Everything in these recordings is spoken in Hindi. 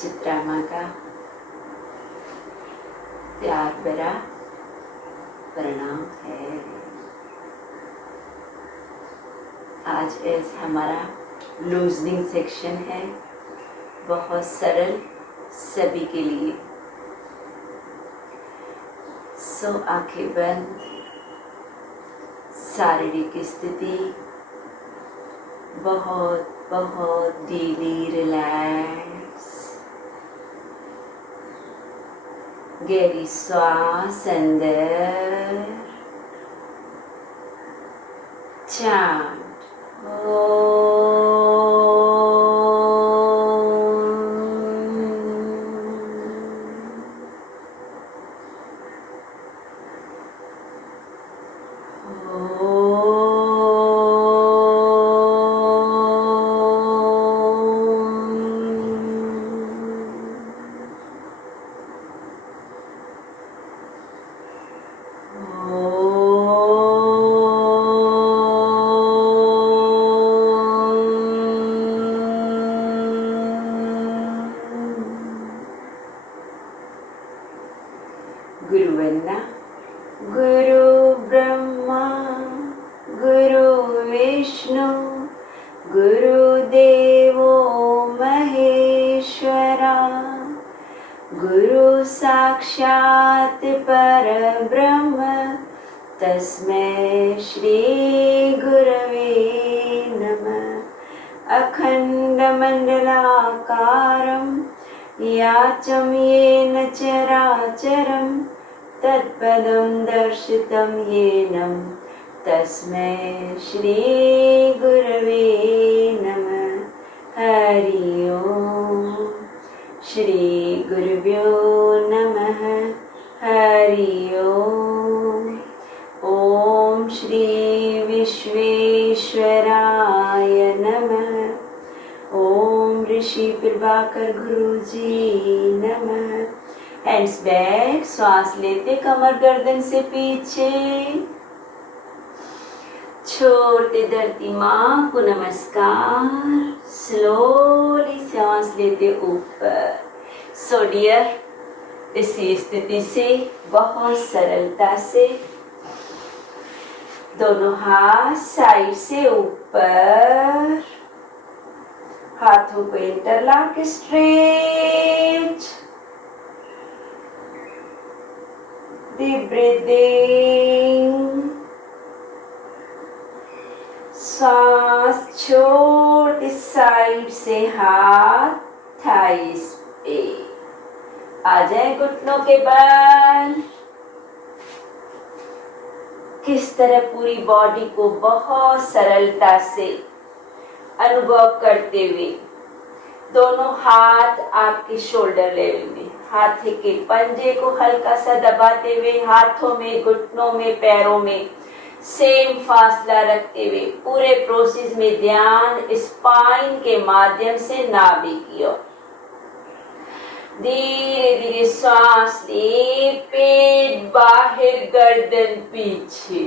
चित्रा का प्यार भरा प्रणाम है। आज इस हमारा लूजनिंग सेक्शन है, बहुत सरल सभी के लिए। सो आंखें बंद, शारीरिक स्थिति बहुत बहुत डीपली रिलैक्स। गहरी श्वास अंदर, चांट गुरु वंदना। गुरु ब्रह्मा गुरु विष्णु गुरुदेवो महेश्वरा, गुरु साक्षात् परब्रह्म तस्मै श्री गुरवे नमः। अखण्डमण्डलाकारं याचं येन चराचरं तत्पदं दर्शितं येन तस्मै श्री गुरवे नमः। हरि ओम। श्री गुरुभ्यो नमः। हरि ओम। ओम श्री विश्वेश्वराय नमः। ओम ऋषि प्रभाकर गुरुजी नमः। हैंड्स बैक, श्वास लेते कमर गर्दन से पीछे, छोड़ते धरती माँ को नमस्कार। स्लोली सांस लेते ऊपर। सो डियर, इसी स्थिति से बहुत सरलता से दोनों हाथ साइड से ऊपर, हाथों को इंटरलॉक स्ट्रेच। Deep breathing. सांस छोड़, इस साइड से हाथ थाइस पे आ जाए, घुटनों के बल। किस तरह पूरी बॉडी को बहुत सरलता से अनुभव करते हुए दोनों हाथ आपके शोल्डर लेवल में, हाथी के पंजे को हल्का सा दबाते हुए हाथों में, घुटनों में, पैरों में सेम फासला रखते हुए पूरे प्रोसेस में ध्यान स्पाइन के माध्यम से नाभि की ओर। धीरे धीरे सांस ले, पेट बाहर, गर्दन पीछे।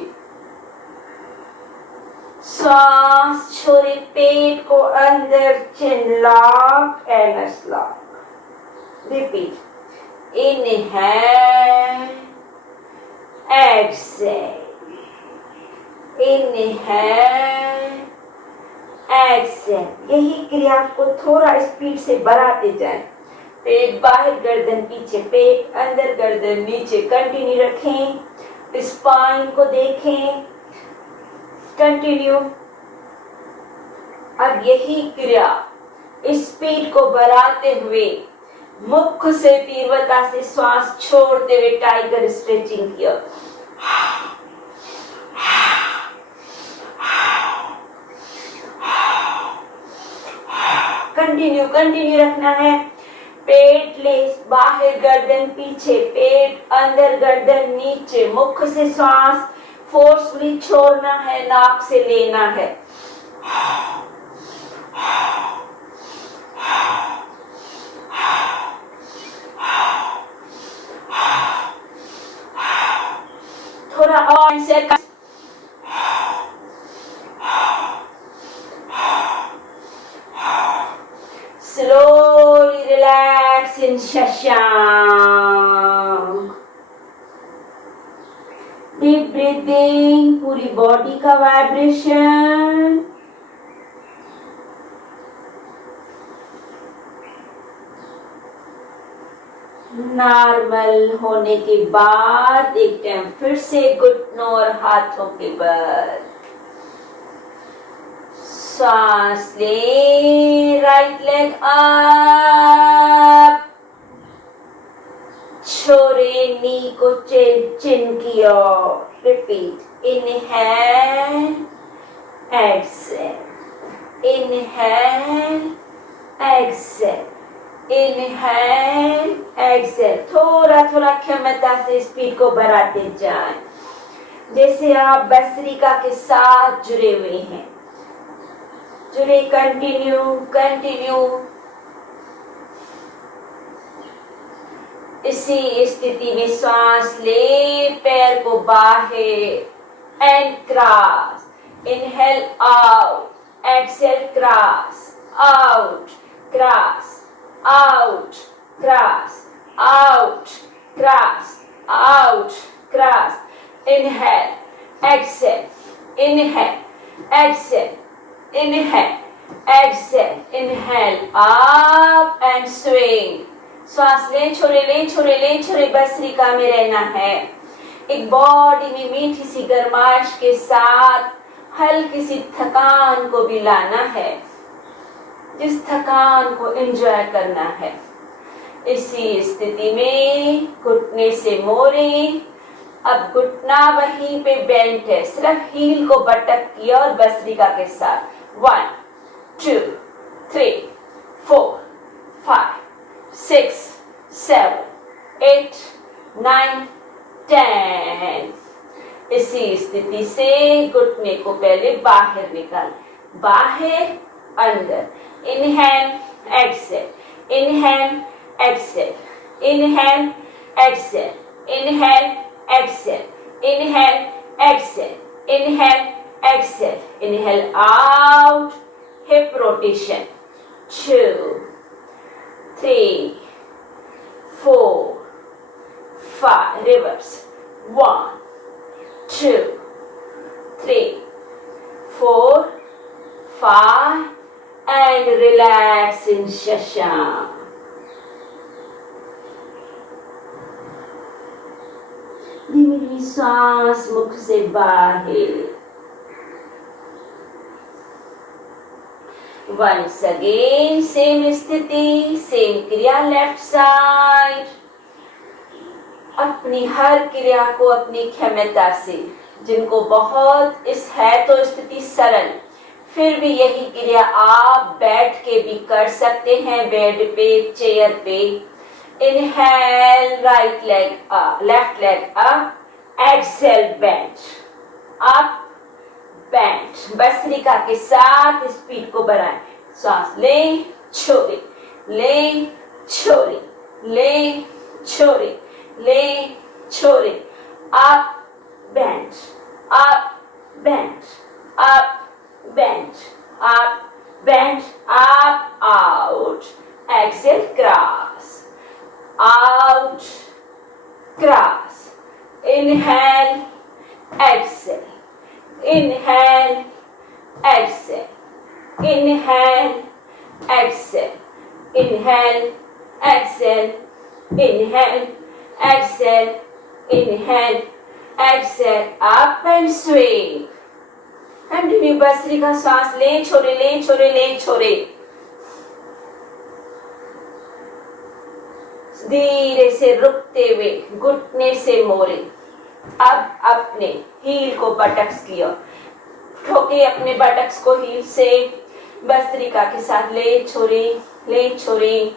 सांस छोड़े, पेट को अंदर, chin lock, anus lock. Repeat. Inhale, exhale, inhale, exhale. यही क्रिया को थोड़ा स्पीड से बढ़ाते जाएं। पेट बाहर, गर्दन पीछे, पेट अंदर, गर्दन नीचे। कंटिन्यू रखें, स्पाइन को देखें। कंटिन्यू। अब यही क्रिया स्पीड को बढ़ाते हुए मुख से तीव्रता से श्वास छोड़ते हुए टाइगर स्ट्रेचिंग किया। कंटिन्यू रखना है। पेट ले बाहर, गर्दन पीछे, पेट अंदर, गर्दन नीचे। मुख से श्वास फोर्सफुली छोड़ना है, नाक से लेना है। थोड़ा और second. Slowly relax. Relax in Shashank. Deep breathing, पूरी बॉडी का वाइब्रेशन. नॉर्मल होने के बाद एक टाइम फिर से घुटनों और हाथों के बल सांस ले. राइट लेग अप, छोरे नी को चिन की ओर. Repeat. Inhale, exhale, inhale, exhale, inhale, exhale. थोड़ा थोड़ा क्षमता से स्पीड को बढ़ाते जाएं, जैसे आप भस्त्रिका के साथ जुड़े हुए हैं. जुड़े. Continue continue. इसी स्थिति में श्वास ले. पैर को बाहर and cross. Inhale out, exhale cross, out, cross, out, cross, out, cross, out, cross. Inhale, exhale, inhale, exhale, inhale, exhale, inhale, up and swing. श्वास ले, छोड़े भस्त्रिका में रहना है. एक बॉडी में मीठी सी गर्माश के साथ हल्की सी थकान को भी लाना है, जिस थकान को एंजॉय करना है. इसी स्थिति में घुटने से मोड़े. अब घुटना वहीं पे बेंट है, सिर्फ हील को बटक किया और भस्त्रिका के साथ. 1 2 3 4 5 6 7 8 9 10. इसी स्थिति से घुटने को पहले बाहर निकाल. बाहर, अंदर. Inhale, exhale, inhale, exhale, inhale, exhale, inhale, exhale, inhale, exhale, inhale, exhale, inhale out, hip rotation. 2 3 4 5. Reverse. 1 2 3 4 5. And relax in shashank. धीमी धीमी सांस मुख से बाहर. Once again, same स्थिति, same क्रिया. Left side. अपनी हर क्रिया को अपनी क्षमता से, जिनको बहुत इस है तो स्थिति सरल, फिर भी यही क्रिया आप बैठ के भी कर सकते हैं, बेड पे, चेयर पे. Inhale, right leg up, left leg up. Exhale, bent up, bent. भस्त्रिका के साथ स्पीड को बढ़ाएं. सांस ले, छोड़े, ले, छोड़े, ले, छोड़े, ले, छोड़े. Up, bent, up, bent, up, bend, up, bend, up, out. Exhale, cross, out, cross. Inhale, exhale, inhale, exhale, inhale, exhale, inhale, exhale, inhale, exhale, inhale, exhale. Up and swing. Continue. Bhastrika. सांस ले, छोड़े, ले, छोड़े, ले, छोड़े. धीरे से रुकते हुए घुटने से मोड़े. अब अपने हील को बटक्स किया. ठोके अपने बटक्स को हील से. भस्त्रिका के साथ ले, छोड़े, ले, छोड़े.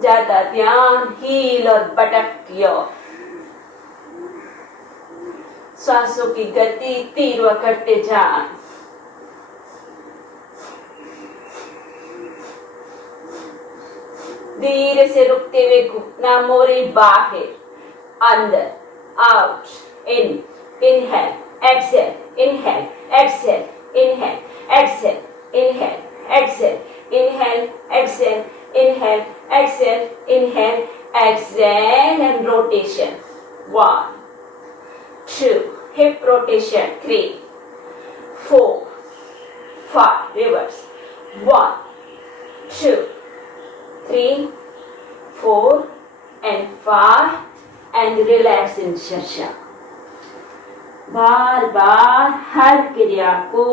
ज्यादा ध्यान हील और बटक किया. सांसों की गति तीव्र करते जाएं. धीरे से रुकते हुए घुटना मोड़े. बाहर, अंदर, out. Inhale, exhale, inhale, exhale, inhale, exhale, inhale, exhale, inhale, exhale, inhale, inhale, exhale, inhale, exhale, and rotation. 1, 2, hip rotation. 3, 4, 5, reverse. 1, 2, 3, 4, and 5, and relax in shasha. बार बार हर क्रिया को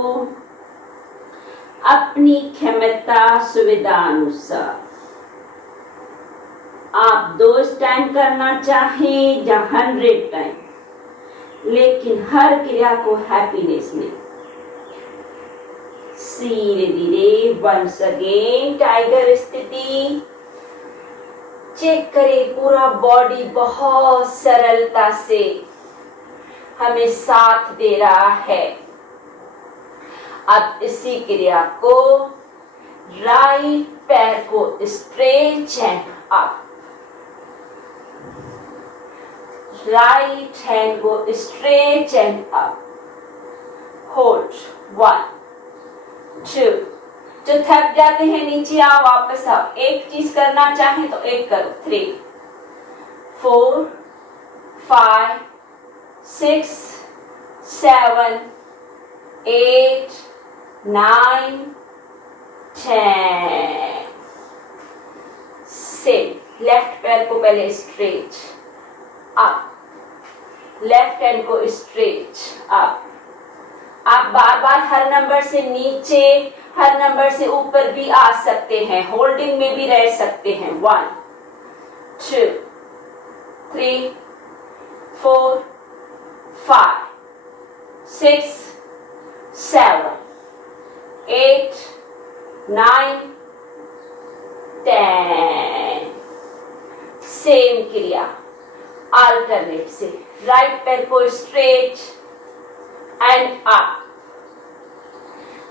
अपनी क्षमता सुविधा अनुसार आप 2 टाइम करना चाहें या 100 टाइम, लेकिन हर क्रिया को हैप्पीनेस में। धीरे धीरे वंस अगेन टाइगर स्थिति। चेक करें पूरा बॉडी बहुत सरलता से हमें साथ दे रहा है। अब इसी क्रिया को राइट पैर को stretch and up, right hand को स्ट्रेच एंड अप, होल्ड 1, 2, जो थक जाते हैं नीचे आओ, वापस आओ। एक चीज करना चाहे तो एक करो। 3, 4, 5, 6, 7, 8, 9, 10। सेम लेफ्ट पैर को पहले स्ट्रेच अप, लेफ्ट हैंड को स्ट्रेच अप। आप बार बार हर नंबर से नीचे, हर नंबर से ऊपर भी आ सकते हैं, होल्डिंग में भी रह सकते हैं। 1, 2, 3, 4, 5, 6, 7, 8, 9, 10। सेम क्रिया अल्टरनेट से। राइट पैर को stretch and up,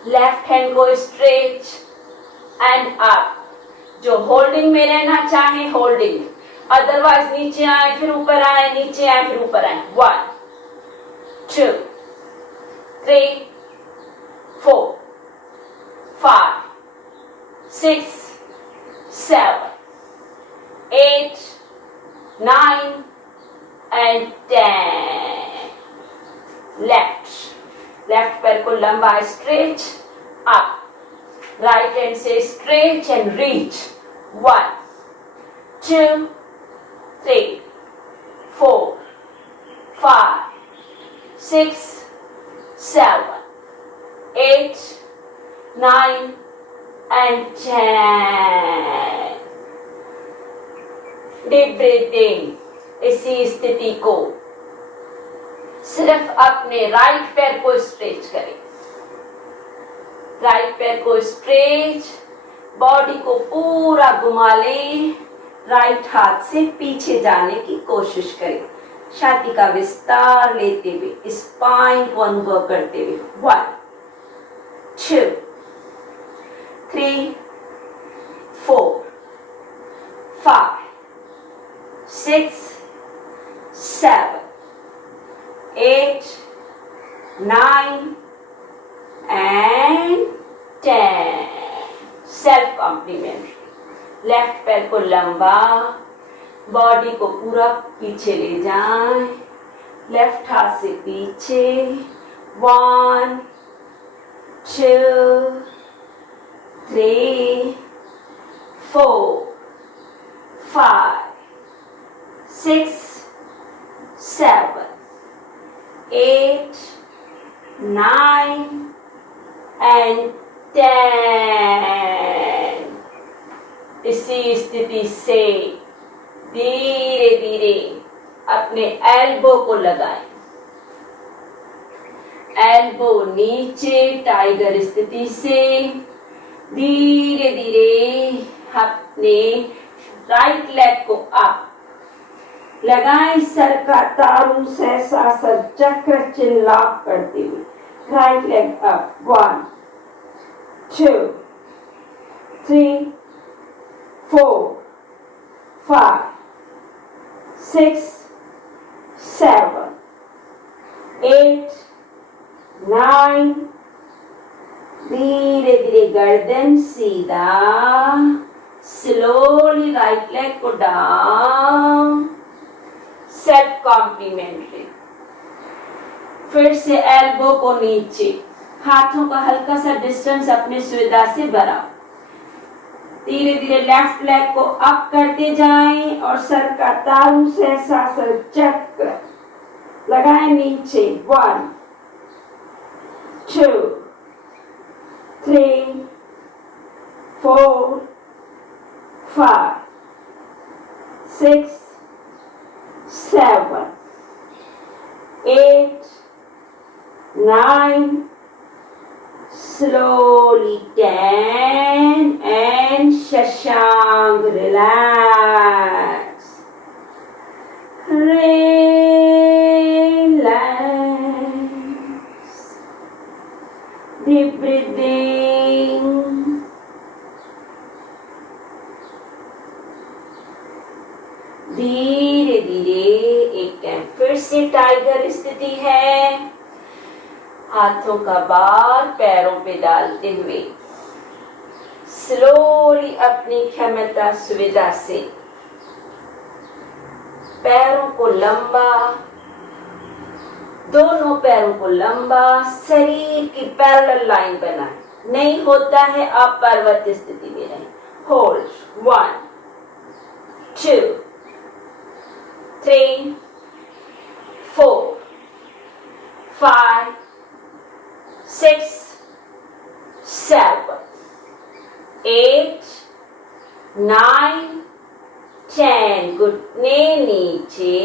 left hand को स्ट्रेच एंड अप। जो होल्डिंग में रहना चाहे होल्डिंग, अदरवाइज नीचे आए फिर ऊपर आए, नीचे आए फिर ऊपर आए। 1, 2, 3, 4, 5, 6, 7, 8, 9, and 10। लेफ्ट पैर को लंबा स्ट्रेच अप, राइट हैंड से stretch and reach. 1, 2, 3, 4, 5, 6, 7, 8, 9, and 10। Deep breathing. इसी स्थिति को सिर्फ अपने राइट पैर को स्ट्रेच करें, राइट पैर को स्ट्रेच, बॉडी को पूरा घुमा लें, राइट हाथ से पीछे जाने की कोशिश करें, छाती का विस्तार लेते हुए, स्पाइन को अनुभव करते हुए। 1, 2, 3, 4, 5, 6, 7, 8, 9, and 10। Self complementary. लेफ्ट पैर को लंबा, बॉडी को पूरा पीछे ले जाएं, लेफ्ट हाथ से पीछे। 1, 2, 3, 4, 5, 6, 7, 8, 9, and 10। इसी स्थिति से धीरे धीरे अपने एल्बो को लगाएं, एल्बो नीचे टाइगर स्थिति से। धीरे धीरे अपने राइट लेग को अप लगाएं, सर का तारू सहस्रासन चक्र चिन्ह लाभ करते हुए। Right leg up. 1, 2, 3, 4, 5, 6, 7, 8, 9। धीरे धीरे गर्दन सीधा, स्लो राइट लेग को डाउन, सेल्फ कॉम्प्लीमेंट्री। फिर से एल्बो को नीचे, हाथों का हल्का सा डिस्टेंस अपनी सुविधा से बढ़ाओ। धीरे धीरे लेफ्ट लेग को अप करते जाएं और सर का तालू से शासन चक्र लगाएं नीचे। 1 2 3 4 5 6 7 8 9, slowly 10 and Shashank, relax. Relax. Deep breathing. धीरे धीरे एक कैंप फिर से टाइगर स्थिति है। हाथों का भार पैरों पे डालते हुए स्लोली अपनी क्षमता सुविधा से पैरों को लंबा, दोनों पैरों को लंबा, शरीर की पैरेलल लाइन बनाएं। नहीं होता है आप पर्वत स्थिति में रहें। होल्ड 1 2 3 4 5 6 7 8 9 10, घुटने नीचे,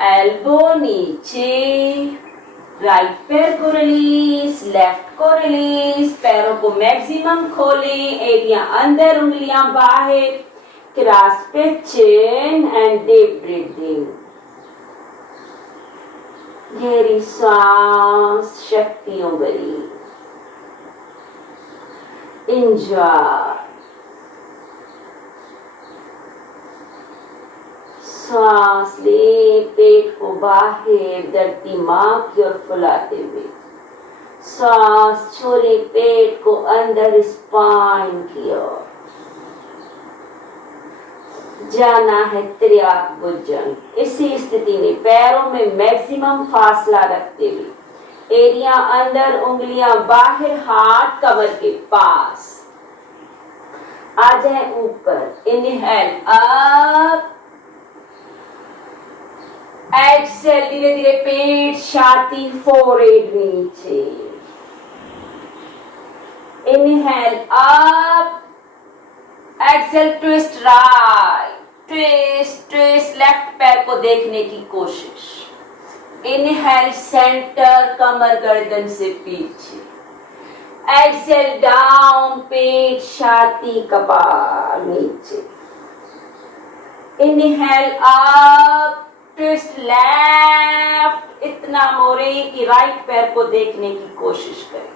एल्बो नीचे, राइट पैर को रिलीज, लेफ्ट को रिलीज, पैरों को मैक्सिमम खोलें, एरिया अंदर, उंगलियां बाहर, क्रॉस पे चिन एंड डीप ब्रीथिंग। गहरी सांस शक्तियों भरी। एंजॉय। सांस ले, पेट को बाहर धरती मां की ओर फुलाते हुए सांस छोड़े, पेट को अंदर स्पाइन की ओर जाना है। त्रियाक भुजंग। इसी स्थिति में पैरों में मैक्सिमम फासला रखते हुए एरिया अंदर, उंगलियां बाहर, हाथ कमर के पास। आ जाए ऊपर। इनहेल अप, एक्सेल धीरे धीरे पेट, छाती, फोरहेड नीचे। Inhale up, exhale twist right, twist twist, left पैर को देखने की कोशिश। इनहेल सेंटर, कमर गर्दन से पीछे। एक्सेल डाउन, पेट, छाती, कपाल नीचे। इनहेल अप, ट्विस्ट लेफ्ट, इतना मोड़े कि राइट पैर को देखने की कोशिश करें।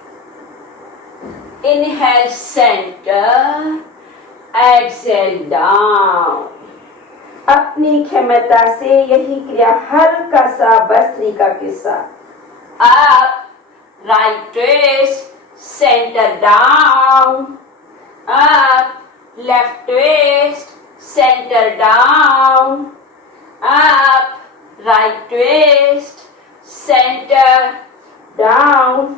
Inhale centre, exhale down. अपनी क्षमता से यही क्रिया हल्का सा भस्त्रिका के साथ। Up, right twist, centre down, up, left twist, centre down, up, right twist, centre down,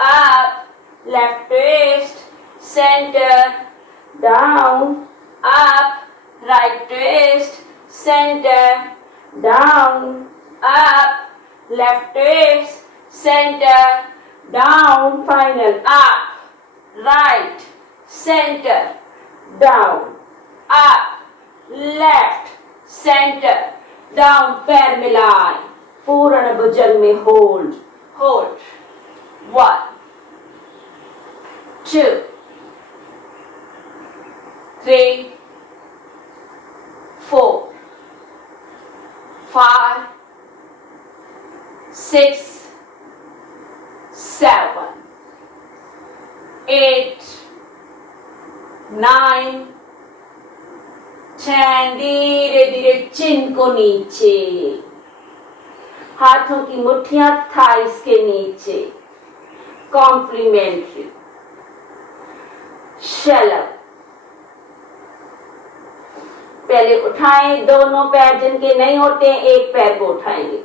up, left twist, centre down, up, right twist, center, down, up, left twist, center, down, final, up, right, center, down, up, left, center, down, पैर मिलाएं, पूर्ण भुजंग में होल्ड, होल्ड, 1 2 3 4 5 6 7 8 9 10, धीरे धीरे चिन को नीचे, हाथों की मुट्ठियां थाइस के नीचे, कॉम्प्लीमेंट्री, शलभ, पहले उठाएं, दोनों पैर जिनके नहीं होते हैं एक पैर को उठाएंगे,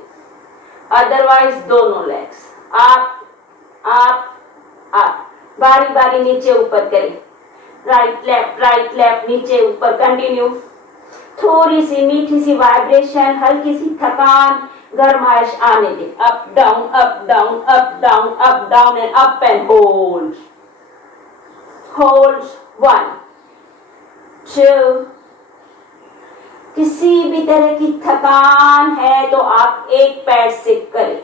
अदरवाइज दोनों लेग्स आप बारी बारी नीचे ऊपर करें, राइट लेफ्ट नीचे ऊपर, कंटिन्यू। थोड़ी सी मीठी सी वाइब्रेशन, हल्की सी थकान, गरमाइश आने दे। Up down up down up down up down and up and hold. 1 2। किसी भी तरह की थकान है तो आप एक पैर से करें,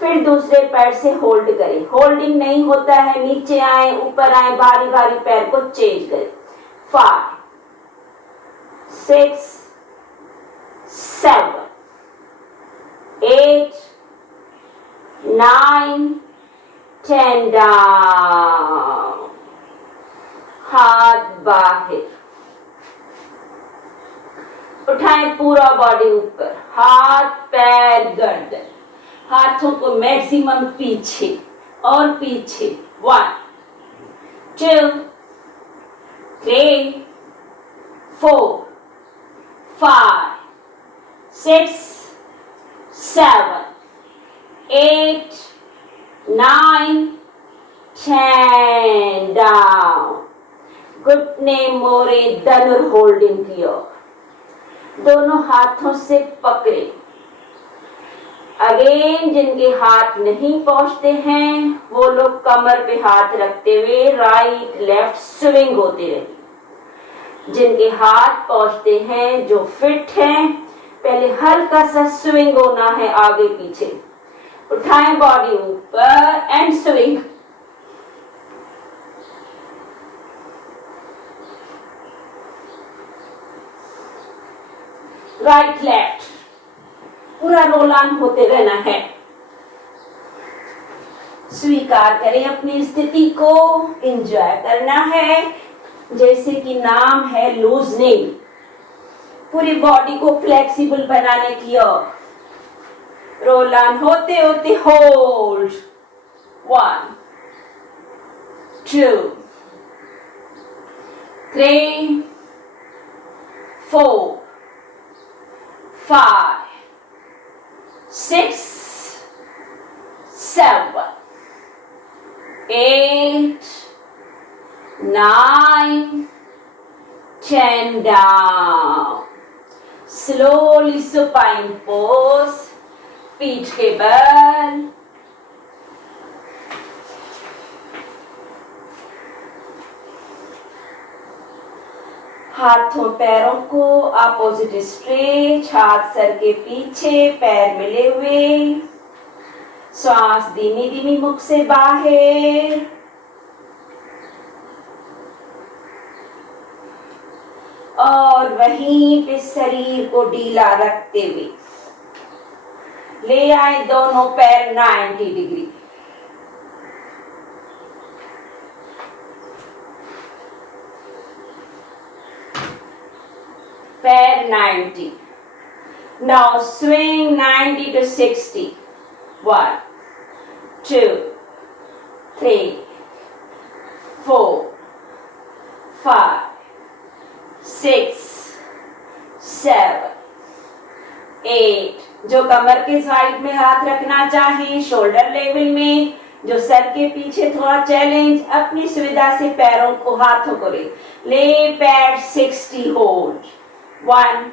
फिर दूसरे पैर से होल्ड करें। होल्डिंग नहीं होता है, नीचे आए ऊपर आए, बारी बारी पैर को चेंज करें। 5 6 7 8 9 10 डाउन, हाथ बाहर, उठाएं पूरा बॉडी ऊपर, हाथ पैर गर्दन, हाथों को मैक्सिमम पीछे और पीछे। 1 2 3 4 5 6 7 8 9 10 डाउन। घुटने मोड़े, धनुर होल्डिंग की ओर, दोनों हाथों से पकड़े। अगेन जिनके हाथ नहीं पहुंचते हैं वो लोग कमर पे हाथ रखते हुए राइट लेफ्ट स्विंग होते रहे। जिनके हाथ पहुंचते हैं, जो फिट हैं, पहले हल्का सा स्विंग होना है आगे पीछे। उठाएं बॉडी ऊपर एंड स्विंग। राइट लेफ्ट पूरा रोल ऑन होते रहना है। स्वीकार करें अपनी स्थिति को, एंजॉय करना है, जैसे कि नाम है लूजनिंग। पूरी बॉडी को फ्लेक्सिबल बनाने की ओर रोल ऑन होते होते hold. 1 2 3 4 5 6 7 8 9 10 down. Slowly supine pose, पीठ के बल, हाथों पैरों को अपोजिट स्ट्रेच, हाथ सर के पीछे, पैर मिले हुए, श्वास धीमी धीमी मुख से बाहर। और वहीं पे शरीर को ढीला रखते हुए ले आए दोनों पैर 90 डिग्री। पैर 90। Now swing 90 to 60. 1 2 3 4 5 6 7 8। जो कमर के साइड में हाथ रखना चाहे, शोल्डर लेवल में, जो सर के पीछे थोड़ा चैलेंज, अपनी सुविधा से पैरों को, हाथों को ले पैर 60 होल्ड। 1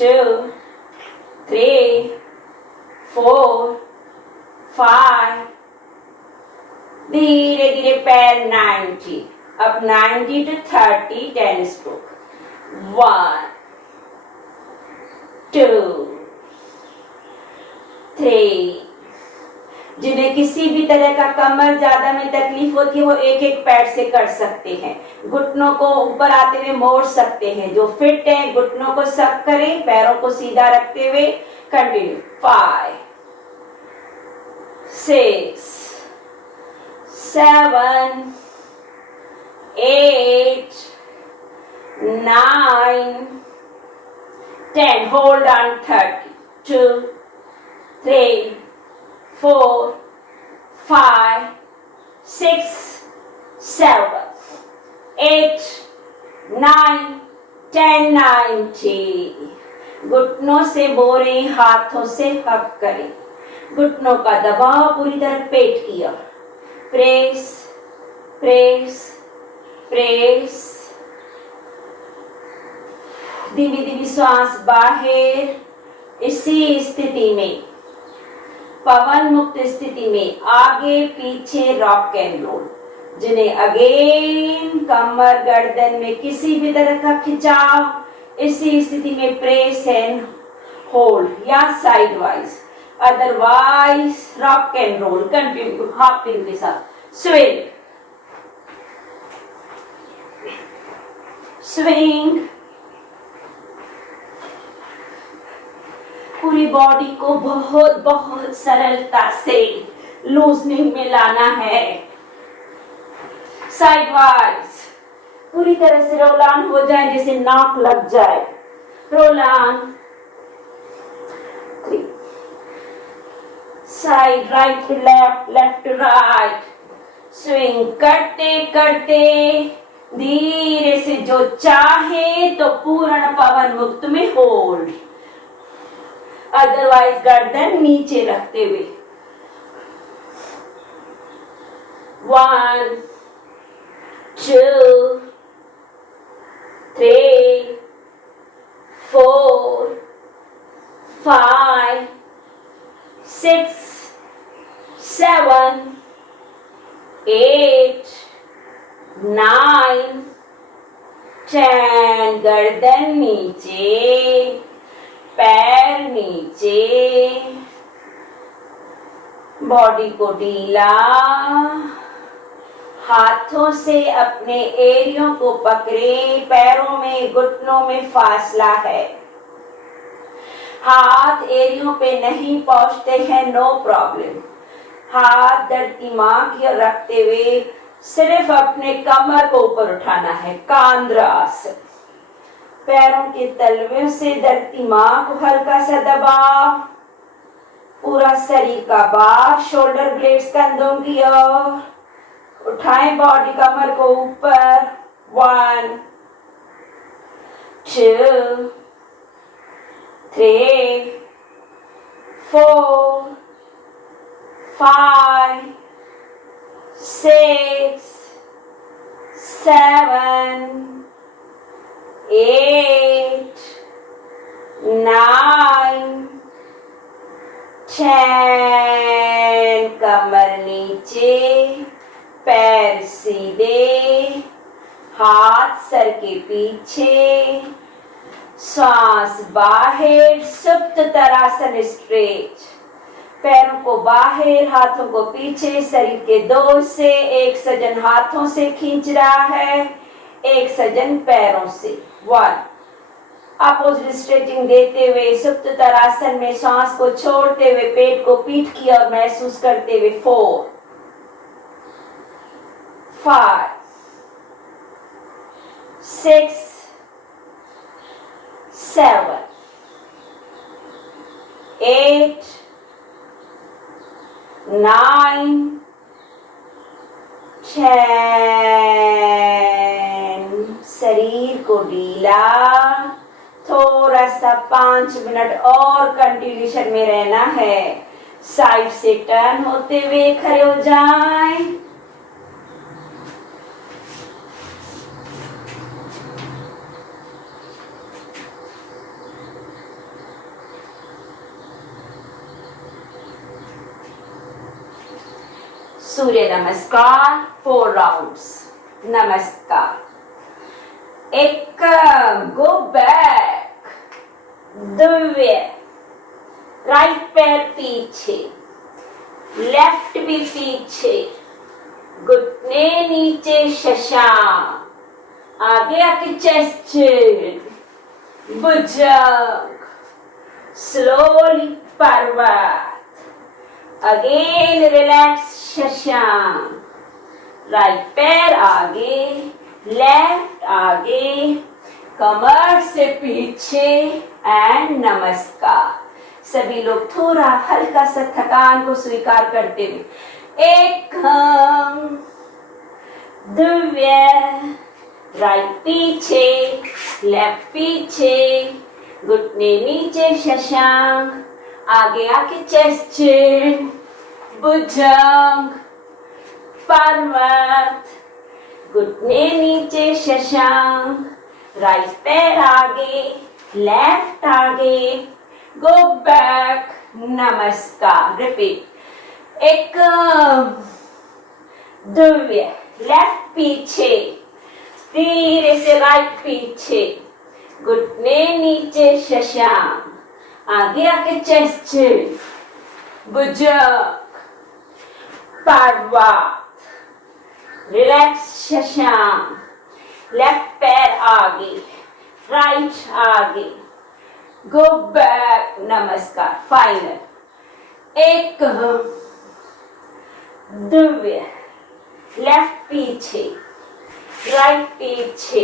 2 3 4 5। धीरे धीरे पैर 90, अब 90 to 30 10 स्ट्रोक। 1 2 3। जिन्हें किसी भी तरह का कमर ज्यादा में तकलीफ होती है वो एक एक पैर से कर सकते हैं। घुटनों को ऊपर आते हुए मोड़ सकते हैं। जो फिट है घुटनों को सब करें, पैरों को सीधा रखते हुए कंटिन्यू। 5 6 7 8 9 10। Hold on 30 2 3 4 5 6 7 8 9 1090। घुटनों से मोड़ें, हाथों से हक करें, घुटनों का दबाव पूरी तरह पेट की ओर। Press press press. धीमी धीमी श्वास बाहर। इसी स्थिति में, पवन मुक्त स्थिति में आगे पीछे रॉक एंड रोल, जिन्हें अगेन कमर गर्दन में किसी भी तरह का खिंचाव, इसी स्थिति में प्रेस एंड होल्ड या side wise, otherwise rock and roll continue half pin के साथ। Swing swing. पूरी बॉडी को बहुत बहुत सरलता से लूजनिंग में लाना है। साइड वाइज पूरी तरह से रोल ऑन हो जाए, जैसे नाक लग जाए। Roll on. 3 side, right to left, left to right. Swing करते करते धीरे से, जो चाहे तो पूर्ण पवन मुक्त में होल्ड, अदरवाइज गर्दन नीचे रखते हुए। 1 2 3 4 5 6 7 8 9 10। गर्दन नीचे, पैर नीचे, बॉडी को ढीला, हाथों से अपने एड़ियों को पकड़े, पैरों में घुटनों में फासला है। हाथ एड़ियों पे नहीं पहुंचते हैं, नो प्रॉब्लम। हाथ धरती मां की ओर रखते हुए सिर्फ अपने कमर को ऊपर उठाना है, कांद्रासन। पैरों के तलवे से धरती मां को हल्का सा दबाव, पूरा शरीर का भार शोल्डर ब्लेड्स कंधों की ओर उठाएं, बॉडी कमर को ऊपर। 1 2 3 4 5 6 7 8 9 10। कमर नीचे, पैर सीधे, हाथ सर के पीछे, सांस बाहर, सुप्त तरासन स्ट्रेच। पैरों को बाहर, हाथों को पीछे, शरीर के 2 से, एक सजन हाथों से खींच रहा है, एक सजन पैरों से। 1 अपोजिट स्ट्रेचिंग देते हुए सुप्त तरासन में सांस को छोड़ते हुए पेट को पीठ की ओर महसूस करते हुए। 4 5 6 7 8 9 10। शरीर को ढीला, थोड़ा सा 5 मिनट और कंटिन्यूशन में रहना है। साइड से टर्न होते हुए खड़े हो जाएं। सूर्य नमस्कार 4 राउंड्स। नमस्कार। एक, गो बैक, दिव्य, राइट पैर पीछे, लेफ्ट भी पीछे, घुटने नीचे, शशांक, आगे आके चेस्ट, भुजंग, स्लोली पर्वत, अगेन रिलैक्स शशांक। राइट पैर आगे, लेफ्ट आगे, कमर से पीछे एंड नमस्कार। सभी लोग थोड़ा हल्का सा थकान को स्वीकार करते हुए एकम, दिव्य, राइट पीछे, लेफ्ट पीछे, घुटने नीचे शशांक, आगे आके चेस्ट चिन, भुजंग, पर्वत, घुटने नीचे शशांक, राइट पैर आगे, लेफ्ट आगे, गो बैक, नमस्कार, रिपीट। एक दिव्य, लेफ्ट पीछे, धीरे से राइट पीछे, घुटने नीचे शशांक, आगे आके चेस्ट भुजंग, पर्वत, रिलैक्स शशांक, लेफ्ट पैर आगे, राइट आगे, गो बैक, नमस्कार, फाइनल। एक दिव्य, लेफ्ट पीछे, राइट पीछे,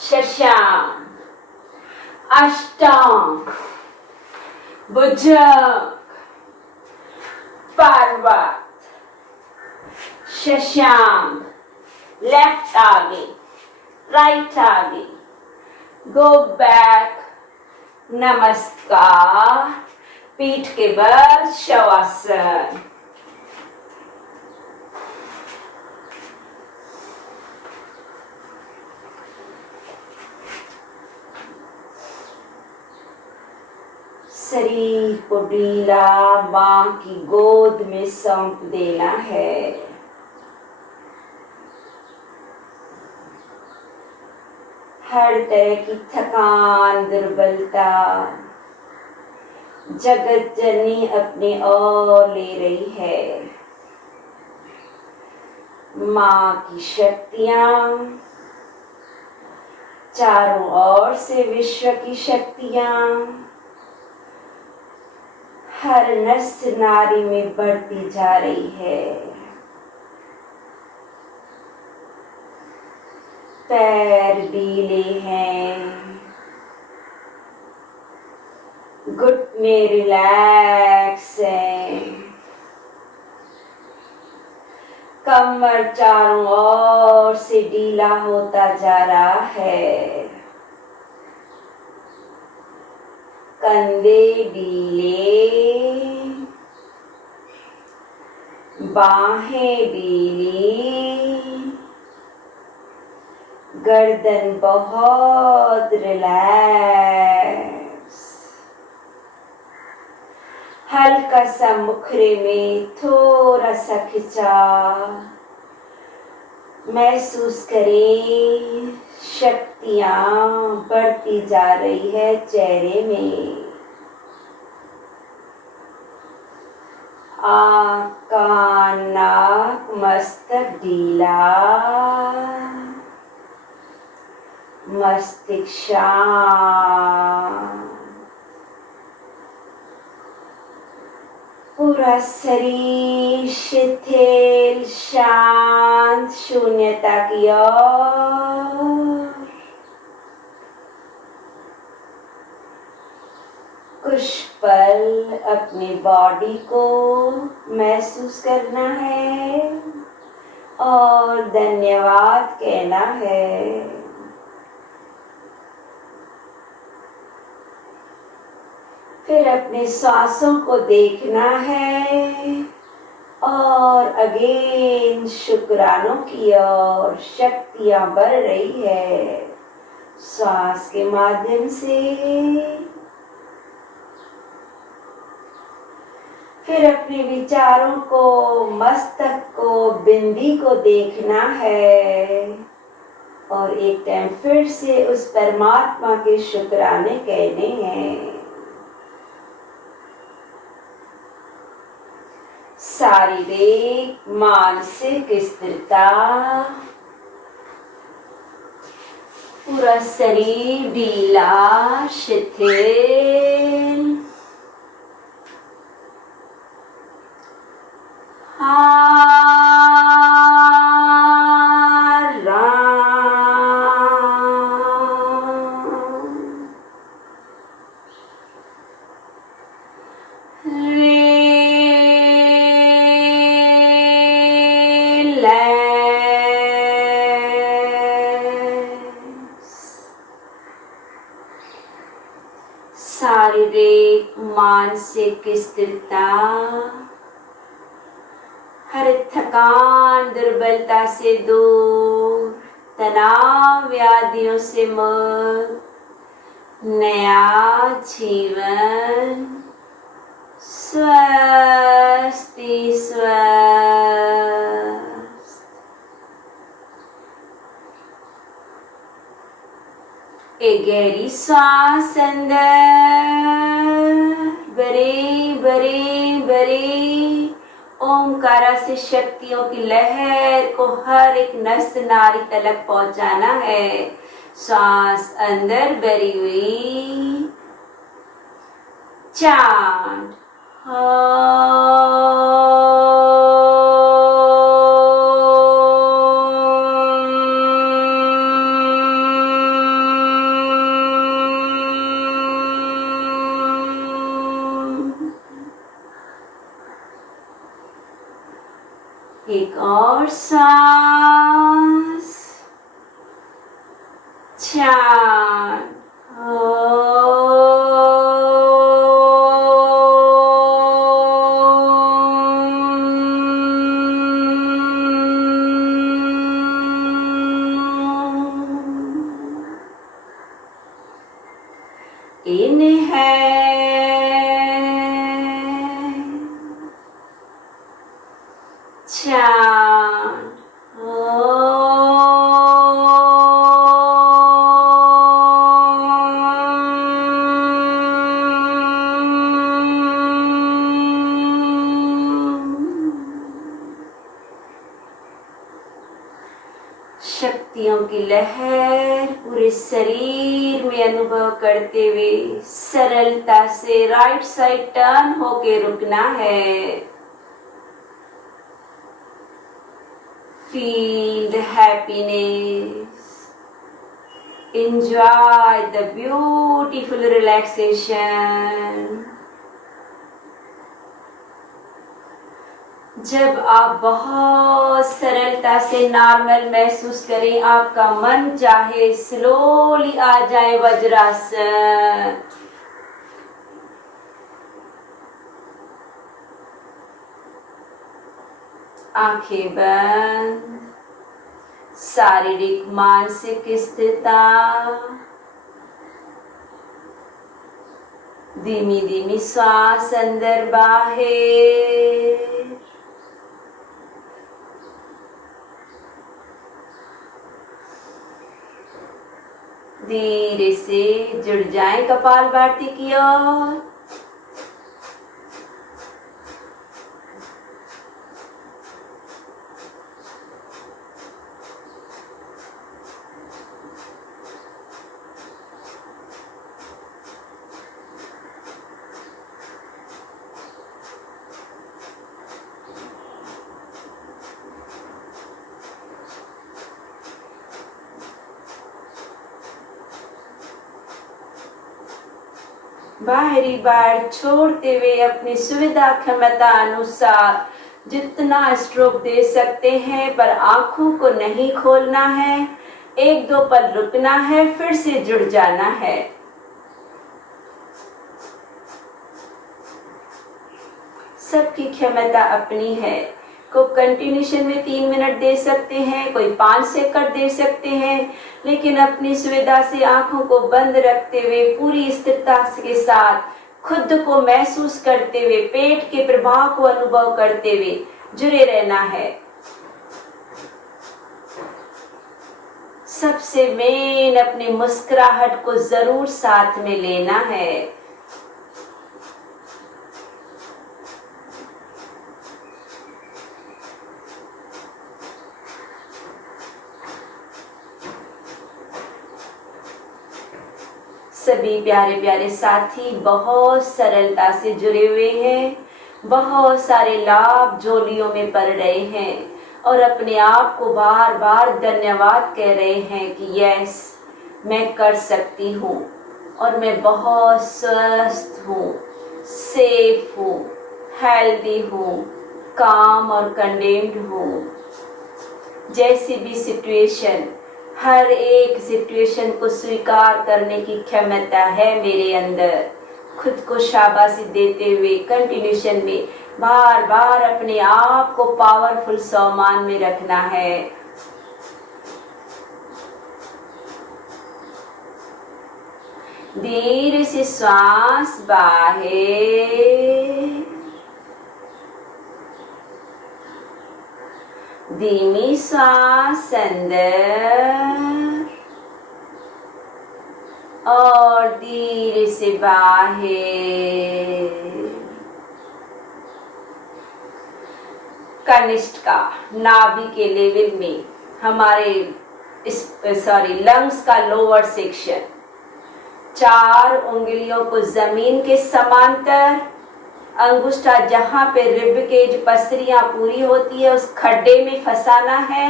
शशांक, अष्टांग, भुजंग, पर्वत, शशांक, लेफ्ट आगे, राइट आगे, गो बैक, नमस्कार, पीठ के बल शवासन। शरीर को ढीला मां की गोद में सौंप देना है। हर तरह की थकान, दुर्बलता जगत जननी अपने ओर ले रही है। मां की शक्तियां, चारों ओर से विश्व की शक्तियां हर नस नारी में बढ़ती जा रही है। पैर ढीले हैं, घुटने रिलैक्स हैं, कमर चारों ओर से ढीला होता जा रहा है। कंधे ढीले, बाहें ढीली, गर्दन बहुत रिलैक्स, हल्का सा मुखरे में थोड़ा सा खिंचाव महसूस करें। शक्तियां बढ़ती जा रही है चेहरे में। आँख, कान, नाक, मस्तक ढीला, मस्तिष्क शांत, पूरा शरीर शिथिल, शांत, शून्यता की ओर। कुछ पल अपनी बॉडी को महसूस करना है और धन्यवाद कहना है। फिर अपने सांसों को देखना है और अगेन शुक्रानों की ओर शक्तियां बढ़ रही है श्वास के माध्यम से। फिर अपने विचारों को, मस्तक को, बिंदी को देखना है और एक टाइम फिर से उस परमात्मा के शुक्राने कहने हैं। शारीरिक मानसिक स्थिरता, पूरा शरीर ढीला शिथिल, शारीरिक मानसिक स्थिरता, हर थकान दुर्बलता से दूर, तनाव व्याधियों से मुक्त, नया जीवन, स्वस्थ स्वस्थ। एक गहरी सांस अंदर, भरे भरे भरे, ओमकारा से शक्तियों की लहर को हर एक नस नाड़ी तलक पहुंचाना है। सांस अंदर भरी हुई, चांद एक और सांस, चांद शक्तियों की लहर पूरे शरीर में अनुभव करते हुए सरलता से राइट साइड टर्न होके रुकना है। Feel the happiness, enjoy the beautiful relaxation. जब आप बहुत सरलता से नॉर्मल महसूस करें, आपका मन चाहे स्लोली आ जाए वज्रासन। आंखें बंद, शारीरिक मानसिक स्थिरता, धीमी धीमी श्वास अंदर बाहर। धीरे से जुड़ जाएं कपालभाति की ओर। बाहरी बार छोड़ते हुए अपनी सुविधा क्षमता अनुसार जितना स्ट्रोक दे सकते हैं, पर आंखों को नहीं खोलना है। एक दो पल रुकना है, फिर से जुड़ जाना है। सबकी क्षमता अपनी है। को कंटिन्यूशन में 3 मिनट दे सकते हैं, कोई 5 सेकंड दे सकते हैं, लेकिन अपनी सुविधा से आंखों को बंद रखते हुए पूरी स्थिरता के साथ खुद को महसूस करते हुए पेट के प्रभाव को अनुभव करते हुए जुड़े रहना है। सबसे मेन अपनी मुस्कुराहट को जरूर साथ में लेना है। सभी प्यारे प्यारे साथी बहुत सरलता से जुड़े हुए हैं, बहुत सारे लाभ झोलियों में पड़ रहे हैं और अपने आप को बार बार धन्यवाद कह रहे हैं कि यस, मैं कर सकती हूँ और मैं बहुत स्वस्थ हूँ, सेफ हूँ, हेल्दी हूँ, काम और कंटेंट हूँ। जैसी भी सिचुएशन, हर एक सिचुएशन को स्वीकार करने की क्षमता है मेरे अंदर। खुद को शाबाशी देते हुए कंटिन्यूशन में बार बार अपने आप को पावरफुल सम्मान में रखना है। धीरे से श्वास बाहर, धीमी श्वास अंदर और धीरे से बाहर। कनिष्ठिका नाभि के लेवल में हमारे लंग्स का लोअर सेक्शन, 4 उंगलियों को जमीन के समांतर, अंगुष्ठा जहां पे रिब केज पसलियां पूरी होती है उस खड्डे में फंसाना है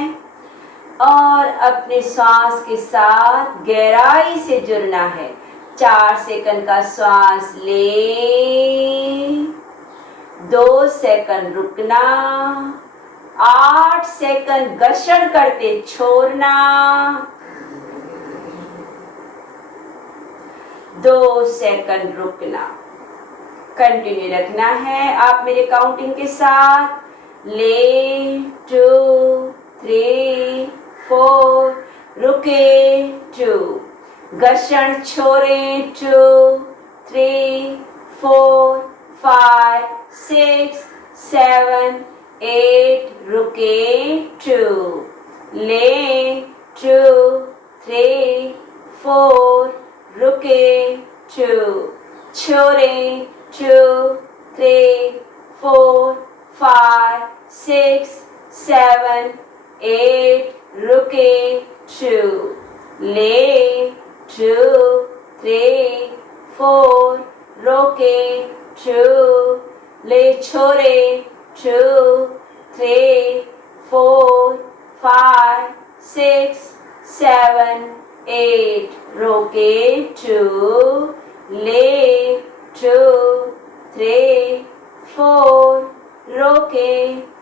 और अपने श्वास के साथ गहराई से जुड़ना है। 4 सेकंड का श्वास ले, 2 सेकंड रुकना, 8 सेकंड घर्षण करते छोड़ना, 2 सेकंड रुकना। कंटिन्यू रखना है आप मेरे काउंटिंग के साथ। ले 2 3 4, रुके 2, घर्षण छोड़े 2 3 4 5 6 7 8, रुके 2, ले 2 3 4, रुके 2, छोड़े 2 3 4 5 6 7 8, रुके 2, ले 2 3 4, रोके 2, ले छोड़े 2 3 4 5 6 7 8, रोके 2, ले 2 3 4, रोके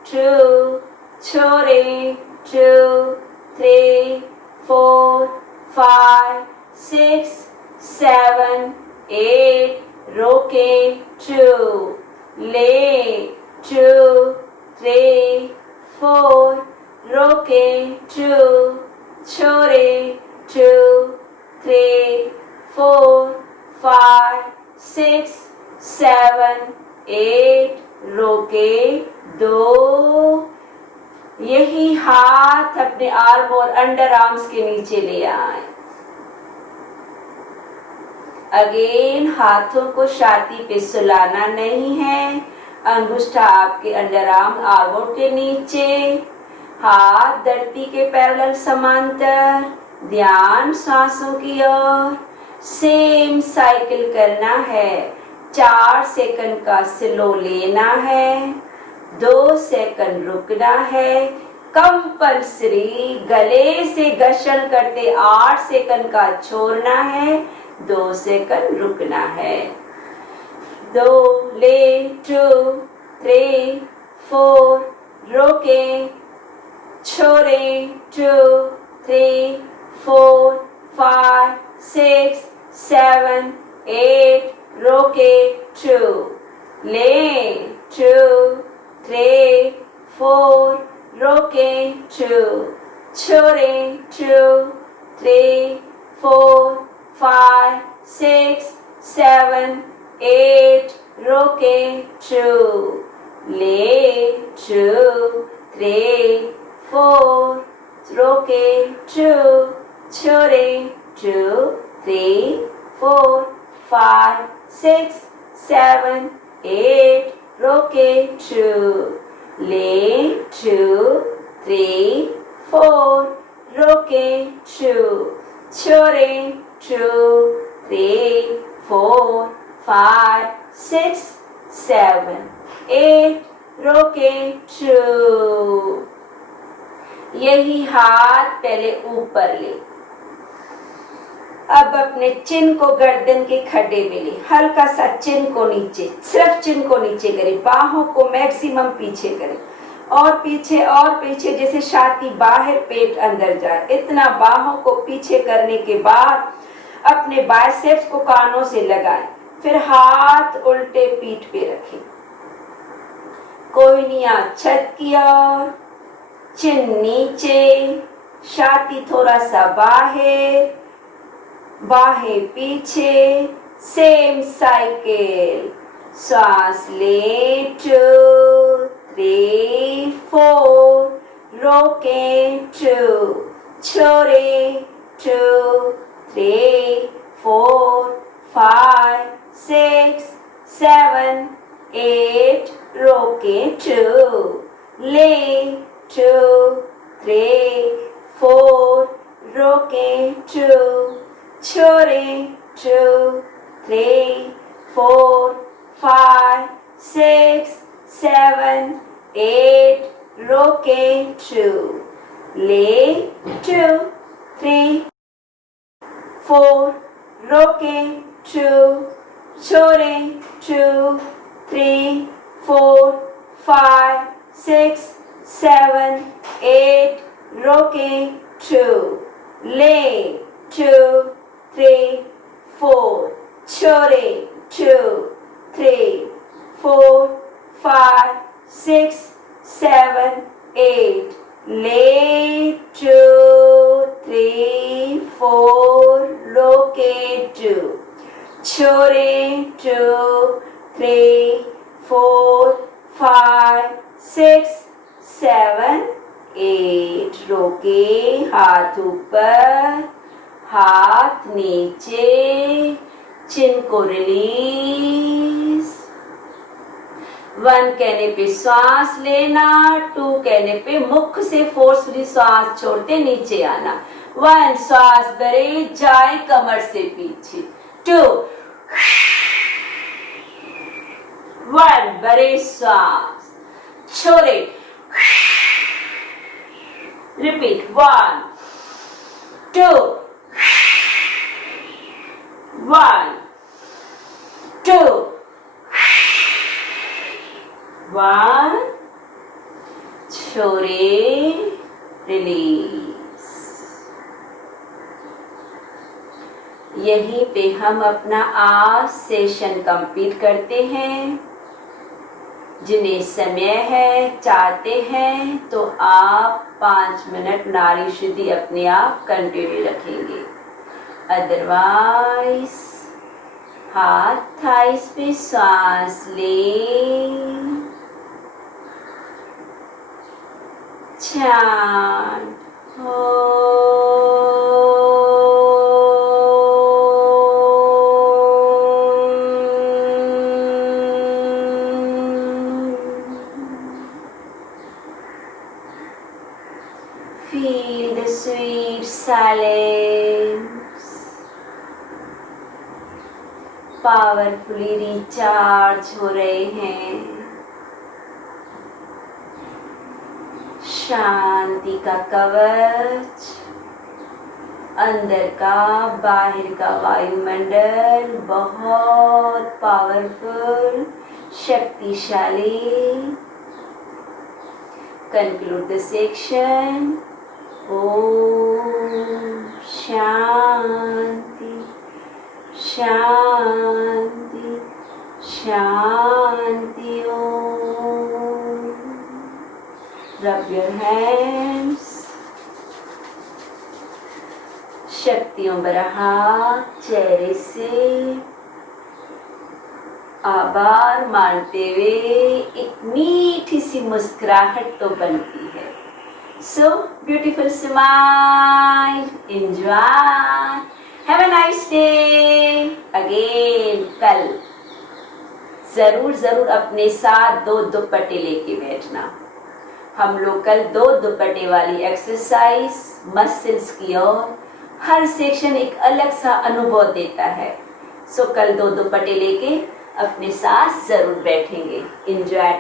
2, छोड़े 2 3 4 5 6 7 8, रोके 2, ले 2 3 4, रोके 2, छोड़े 2 3 4 5 6 7 8, रोके 2। यही हाथ अपने आर्म और अंडर आर्म्स के नीचे ले आए। अगेन हाथों को छाती पे सुलाना नहीं है, अंगुष्ठा आपके अंडर आर्मों के नीचे, हाथ धरती के पैरेलल समांतर, ध्यान सांसों की ओर। सेम साइकिल करना है। 4 सेकंड का स्लो लेना है, 2 सेकंड रुकना है। कंपल्सरी गले से घर्षण करते 8 सेकंड का छोड़ना है, 2 सेकंड रुकना है। 2 ले 2 3 4, रोके छोड़े 2 3 4 5 6 7 8, रोके 2, ले 2 3 4, रोके 2, छोड़े 2 3 4 5 6 7 8, रोके 2, ले 2 3 4, रोके 2, छोड़े 2 3 4 5 6 7 8, रोके 2, ले 2 3 4, रोके 2, छोड़े 2 3 4 5 6 7 8, रोके 2। यही हाथ पहले ऊपर ले, अब अपने चिन को गर्दन के खड्डे में ले, हल्का सा चिन को नीचे, सिर्फ चिन को नीचे करें, बाहों को मैक्सिमम पीछे करें और पीछे जैसे छाती बाहर पेट अंदर जाए। इतना बाहों को पीछे करने के बाद अपने बाइसेप्स को कानों से लगाएं, फिर हाथ उल्टे पीठ पे रखें। कोहनियां छत की ओर, चिन नीचे, छाती थोड़ा सा बाहर, बाहें पीछे। Same cycle. सांस ले, 2 3 4, रोकें, 2, छोड़े, 2 3 4 5 6 7 8, रोकें, 2, ले, 2 3 4, रोकें, 2, छोड़ें, 2 3 4 5 6 7 8, रोकें, 2, ले, 2 3 4, रोकें, 2, छोड़ें, 2 3 4 5 6 7 8, रोकें, 2, ले, 2 3 4, छोड़ें, 2 3 4 5 6 7 8, ले, 2 3 4, रोकें, 2, छोड़ें, 2 3 4 5 6 7 8, रोकें, हाथ ऊपर, हाथ नीचे, चिन को रिलीज। 1 कहने पे सांस लेना, 2 कहने पे मुख से फोर्सफुली सांस छोड़ते नीचे आना। 1 सांस भरे जाए कमर से पीछे। 2 1 भरे सांस छोड़े। रिपीट 1 2 1 2 1, छोड़े, रिलीज। यहीं पे हम अपना आज सेशन कंप्लीट करते हैं। जिन्हें समय है, चाहते हैं तो आप 5 मिनट नाड़ी शुद्धि अपने आप कंटिन्यू रखेंगे। अदरवाइज हाथ थाइस पे सांस ले, chant Feel the sweet silence, powerfully recharge हो रहे हैं। शांति का कवच, अंदर का बाहर का वायुमंडल बहुत पावरफुल, शक्तिशाली। Conclude the section. ओम शांति शांति शांति। ओम। Rub your hands. शक्तियों भरा हाथ चेहरे से आभार मानते हुए एक मीठी सी मुस्कुराहट तो बनती है। So beautiful smile, enjoy, have a nice day. Again कल जरूर अपने साथ 2 दुपट्टे लेके बैठना। हम लोग कल 2 दुपट्टे वाली एक्सरसाइज मसल्स की ओर, हर सेक्शन एक अलग सा अनुभव देता है। सो कल 2 दुपट्टे लेके अपने साथ जरूर बैठेंगे। एंजॉय।